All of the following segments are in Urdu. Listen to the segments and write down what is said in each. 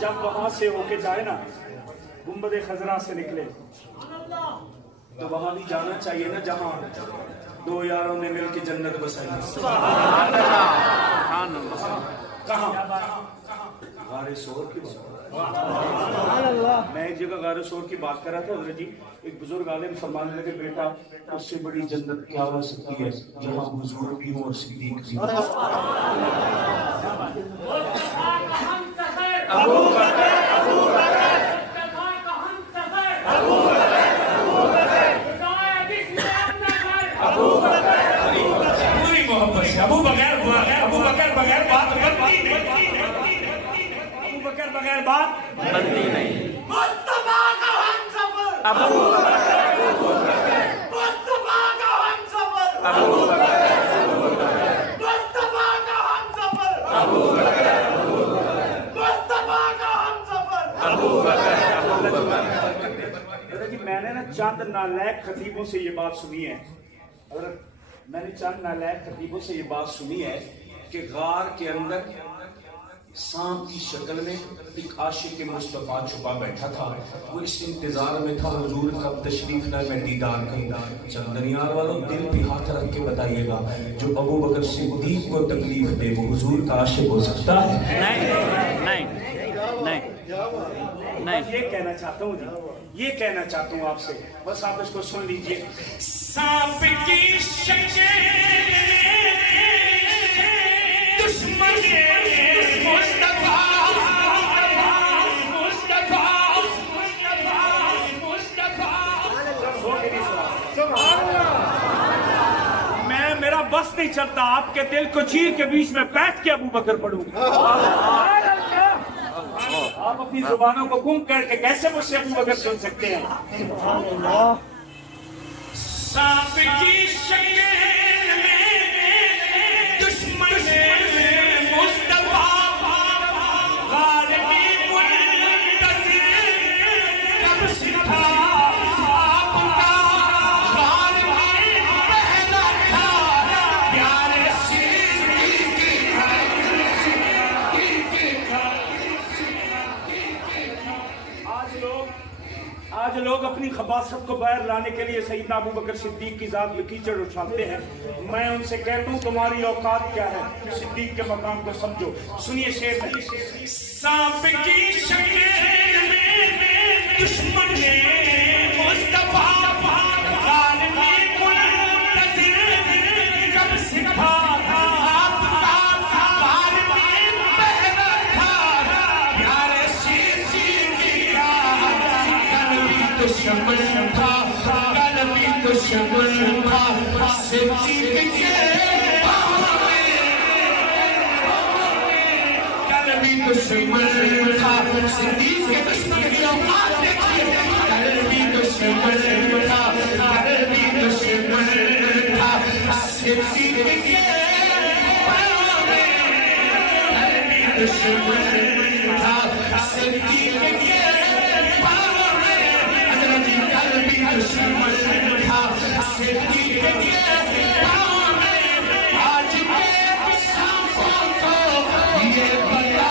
جب وہاں سے ہو کے جائے نا گنبد خضرا سے نکلے تو وہاں بھی جانا چاہیے نا جہاں دو یاروں نے مل کے جنت بسائی. کہاں؟ غار ثور کی بات. میں ایک جگہ غار ثور کی بات کر رہا تھا حضرت جی. ایک بزرگ عالم فرمانے لگے بیٹا اس سے بڑی جنت کیا ہو سکتی ہے جہاں حضور بھی ہو اور صدیق بھی. ابو بکر بغیر بات بنتی نہیں. ابو بکر بغیر بات بنتی نہیں. مصطفیٰ کا ہمسفر ابو بکر. مصطفیٰ کا ہمسفر ابو بکر. مصطفیٰ کا ہمسفر ابو بکر. مصطفیٰ کا ہمسفر ابو بکر. میں نے نا چند نالائق خطیبوں سے یہ بات سنی ہے. میں نے چند نالائق خطیبوں سے یہ بات سنی ہے کہ غار کے اندر سانپ کی شکل میں ایک عاشق مصطفیٰ چھپا بیٹھا تھا. وہ اس انتظار میں تھا حضور کب تشریف لائے میں دیدار کروں. چندنیار والوں دل پہ ہاتھ رکھ کے بتائیے گا جو ابو بکر صدیق کو تکلیف دے وہ حضور کا عاشق ہو سکتا ہے؟ نہیں. یہ کہنا چاہتا ہوں جی، یہ کہنا چاہتا ہوں آپ سے، بس آپ اس کو سن لیجئے. سانپ کی شکل دشمن مصطفیٰ میں میرا بس نہیں چلتا آپ کے دل کو چیر کے بیچ میں بیٹھ کے ابو بکر پڑھوں. آپ اپنی زبانوں کو گم کر کے کیسے مجھ سے ابو بکر سن سکتے ہیں؟ سانپ کی شکل دشمن مصطفیٰ غار کی آج لوگ اپنی خباثت کو باہر لانے کے لیے سیدنا ابو بکر صدیق کی ذات میں کیچڑ اچھالتے ہیں. میں ان سے کہتا ہوں تمہاری اوقات کیا ہے, صدیق کے مقام کو سمجھو. سنیے شعر میں. سانپ کی شکل میں دشمن نے مصطفیٰ غالب منتظر کب سکھا آپ کا بار میں پہنا تھا پیارے شیر کیا قلبی دشمن تھا قلبی دشمن تھا صدیق کے دشمن تھا صدیق کے دشمن کی اوقات دیکھیے قلبی دشمن تھا قلبی دشمن تھا صدیق کے قلبی دشمن تھا صدیق کے قلبی دشمن تھا صدیق کے آج کے سانپوں کو یہ بتا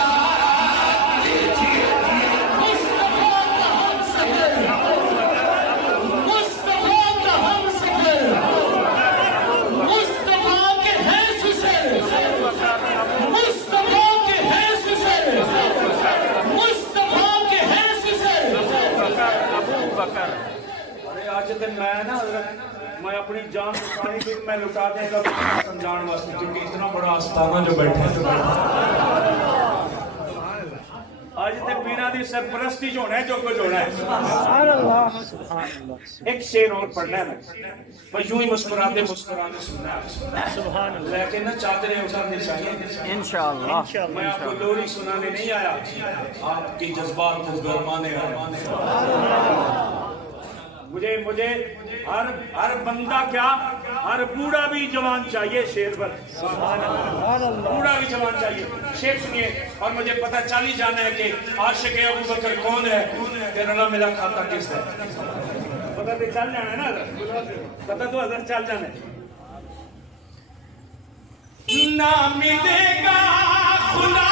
میں اپنی جان لٹانی بھی میں لٹا دیں گا سمجھان واسطے کیونکہ اتنا بڑا آستانہ جو بیٹھے ہیں آج تے پیرا دی سرپرستی جو ہونا ہے جو کچھ ہونا ہے. ایک شعر اور پڑھنا ہے میں یوں ہی مسکراتے مسکراتے سننا ہے لیکن نہ چادریں اترنی چاہیے انشاءاللہ. میں آپ کو لوری سنانے نہیں آیا, آپ کی جذبات کو گرمانے آیا. مجھے ہر بندہ کیا ہر بوڑھا بھی جوان چاہیے شیر پر بوڑھا بھی جوان چاہیے. شیر سنیے اور مجھے پتہ چل ہی جانا ہے کہ عاشق ابو بکر کون ہے کہ رلا ملا کھاتا کس ہے. پتہ تو چل جانا ہے نا, پتہ تو حضرت چل جانا ہے. نہ ملے گا خدا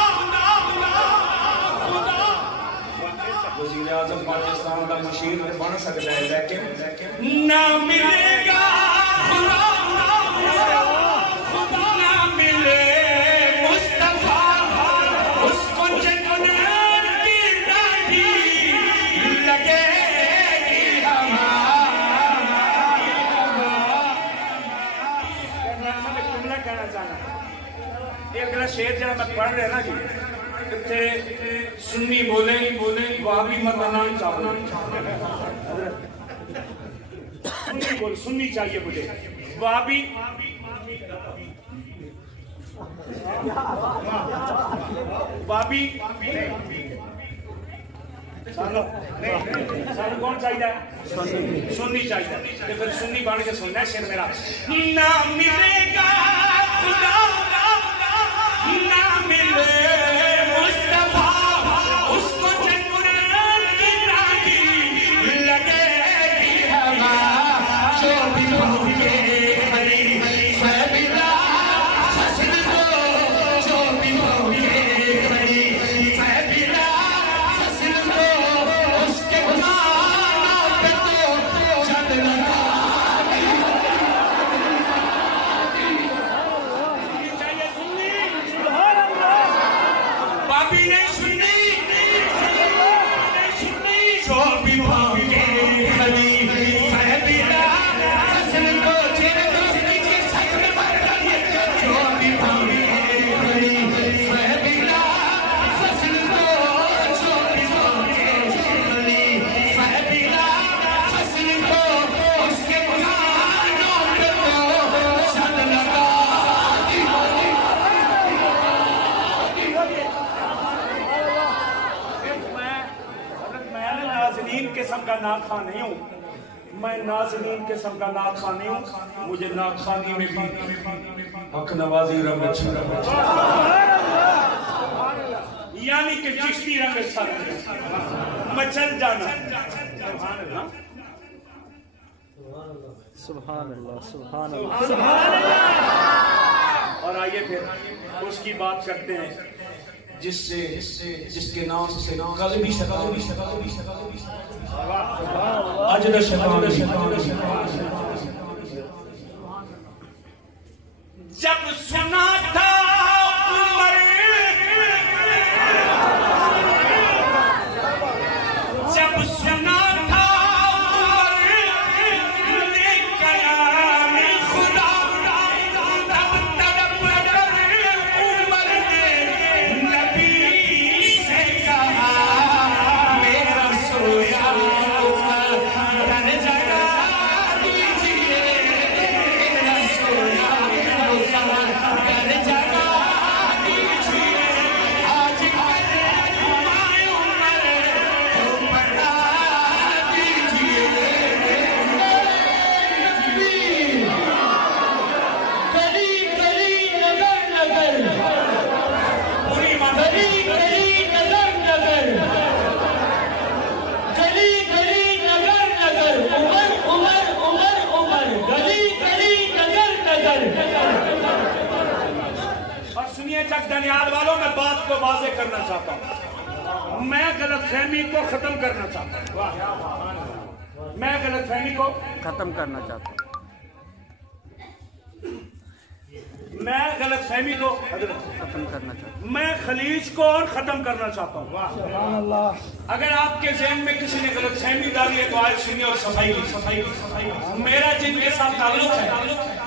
وزیر اعظم پاکستان کا مشیر بن سکتا ہے لیکن نہ ملے گا نہ ملے مصطفیٰ اس کو جنت کی ڈاڈی لگے گی ہمارا. جملہ کہنا چاہنا ہے ایک اگلا شعر جہاں میں پڑھ رہا نا جی سنی بولے وہابی متنان چاہو سنی چاہیے مجھے وہابی وہابی سانو کون چاہیے سنی چاہیے پھر سنی بن کے سننا ہے شیر میرا. نہ ملے گا خدا نہ ملے ناخواں نہیں ہوں, میں نازنین قسم کا ناخواں نہیں ہوں, مجھے ناخوانی میں بھی حق نوازی رنگ اچھا لگا یعنی کہ چشتی رنگ اچھا لگا میں چل جانا. سبحان اللہ سبحان اللہ سبحان اللہ. اور آئیے پھر اس کی بات کرتے ہیں جس کے نام سے قلبی اجر شیطان جب سنا تھا دنیال والوں میں بات کو واضح کرنا چاہتا ہوں، میں غلط فہمی کو ختم کرنا چاہتا ہوں، میں غلط فہمی کو ختم کرنا چاہتا ہوں، میں غلط فہمی کو ختم کرنا چاہتا ہوں، میں خلیج کو اور ختم کرنا چاہتا ہوں۔ اگر آپ کے ذہن میں کسی نے غلط فہمی ڈالی ہے تو آج سنیے اور صفائی کی۔ میرا جن کے ساتھ تعلق ہے،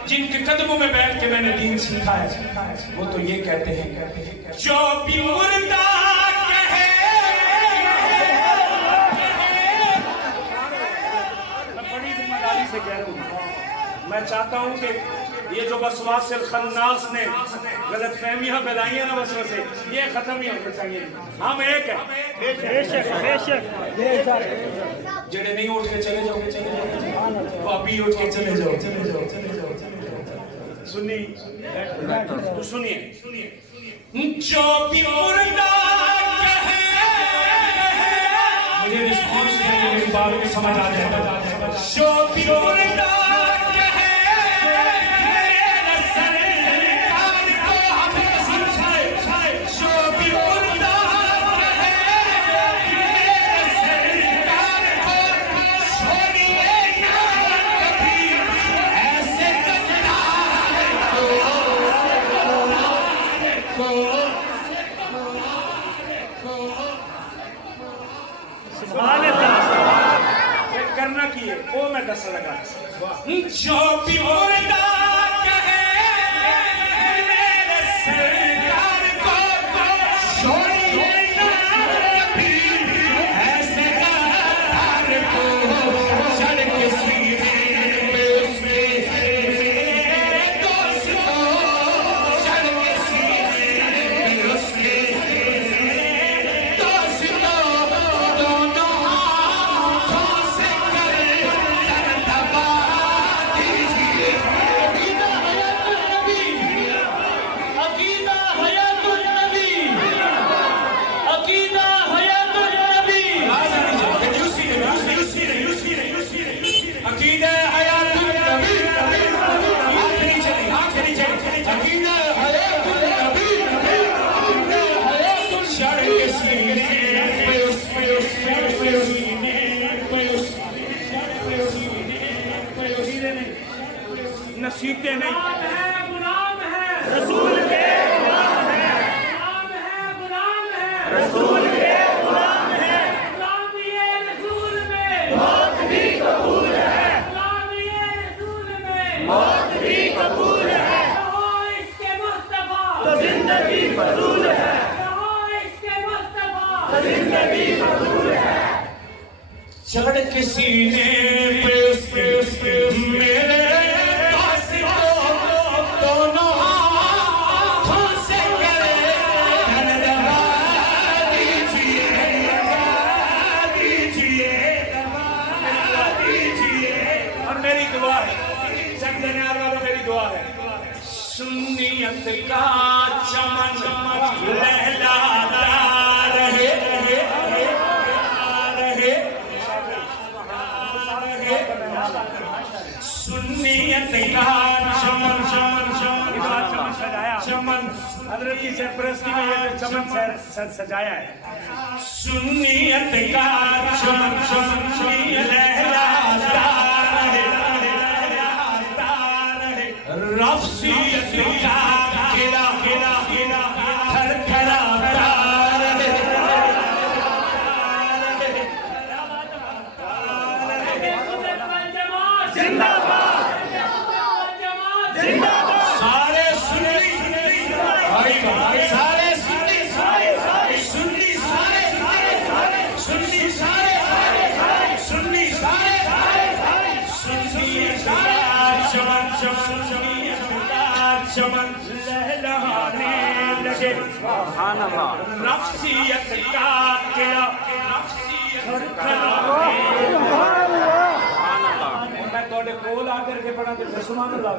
جن کے قدموں میں بیٹھ کے میں نے دین سیکھا ہے، وہ تو یہ کہتے ہیں جو بھی مردہ کہے، میں بڑی ذمہ داری سے کہہ رہا ہوں، میں چاہتا ہوں کہ یہ جو وسواس الخناس نے غلط فہمیاں پھیلائی ہیں نا وسوسے، یہ ختم ہی ہونا چاہیے۔ ہم ایک ہیں، جڑے نہیں اٹھ کے چلے جاؤ، ابھی اٹھ کے چلے جاؤ۔ سنی تو سنیے، جو بھی مردہ کہے، مجھے رسپانس ہے میری بات میں سمجھ آ جائے، جو بھی مردہ کرنا کی ہے وہ میں دس لگا، جو بھی مردہ کہے میرے سرکار کو چھوڑیے نہ کبھی، ایسے غدار کو چڑھ کے سینے پہ اس میں میرے دوست کو، چڑھ کے سینے پہ اس کے دوست کو، دونوں نصیحتیں نہیں، غلام ہے رسول کے، غلام ہے غلام ہے رسول کے، غلام ہے غلام یہ رسول میں موت بھی قبول ہے، غلام یہ رسول میں موت بھی قبول ہے، کہو اس کے مصطفیٰ تو زندگی فضول ہے، کہو اس کے مصطفیٰ تو زندگی فضول ہے، چڑھ کے سینے پہ اس کے میرے سنیت کا چمن لہلاتا رہے، سنیت کا چمن چمن چمن حضرت کی سرپرستی میں یہ چمن سجایا ہے. سنیت کا چمن لہراتا رہے رفسیت کا قلعہ تھرتھراتا رہے. زندہ باد. سارے سنی سارے سنی چمن لہلانے لگے سبحان اللہ. نفسیت کا قلعہ میں تھوڑے کول آ کر کے پڑھا تو سبحان اللہ.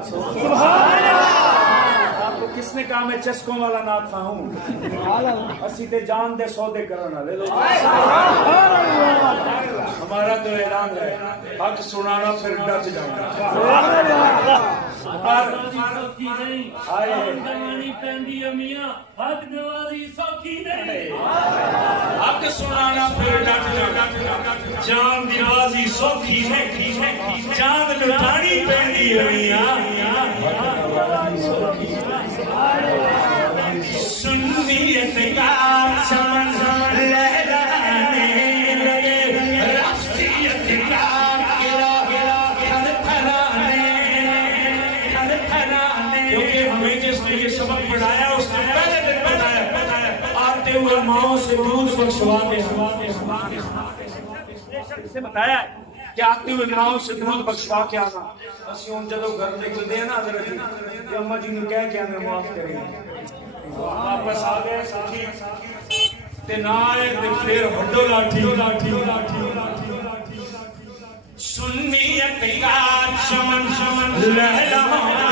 آپ کو کس نے کہا میں چسکوں والا نات تھا ہوں. اسی تے جان دے سودے کرنا لے لو. ہمارا تو اعلان ہے حق سنانا پھر ڈٹ جانا. حق سنانا پھر ڈٹ جانا. جان دی بازی سوکھی ہے جان لٹانی پہنی امیاں. سنیت کا چمن لہرانے لگے رفسیت کا قلعہ تھرتھرانے. کیونکہ ہمیں جس نے یہ سبق پڑھایا اس نے پہلے دن بتایا آتے ہوئے ماؤں سے دودھ بخشوا کے سے بتایا کہ آتی ہوئے ماؤں سے دودھ بخشوا کے آنا. اسی ہوں جدو گھر نکلتے ہیں نا حضرت جی کہ اماں جی نے کہہ کے ہمیں معاف کریں گے. واپس آ گئے ساتھی تے نہ آئے تے پھر ہڈو لاٹھی. سنیت کا چمن لہلانے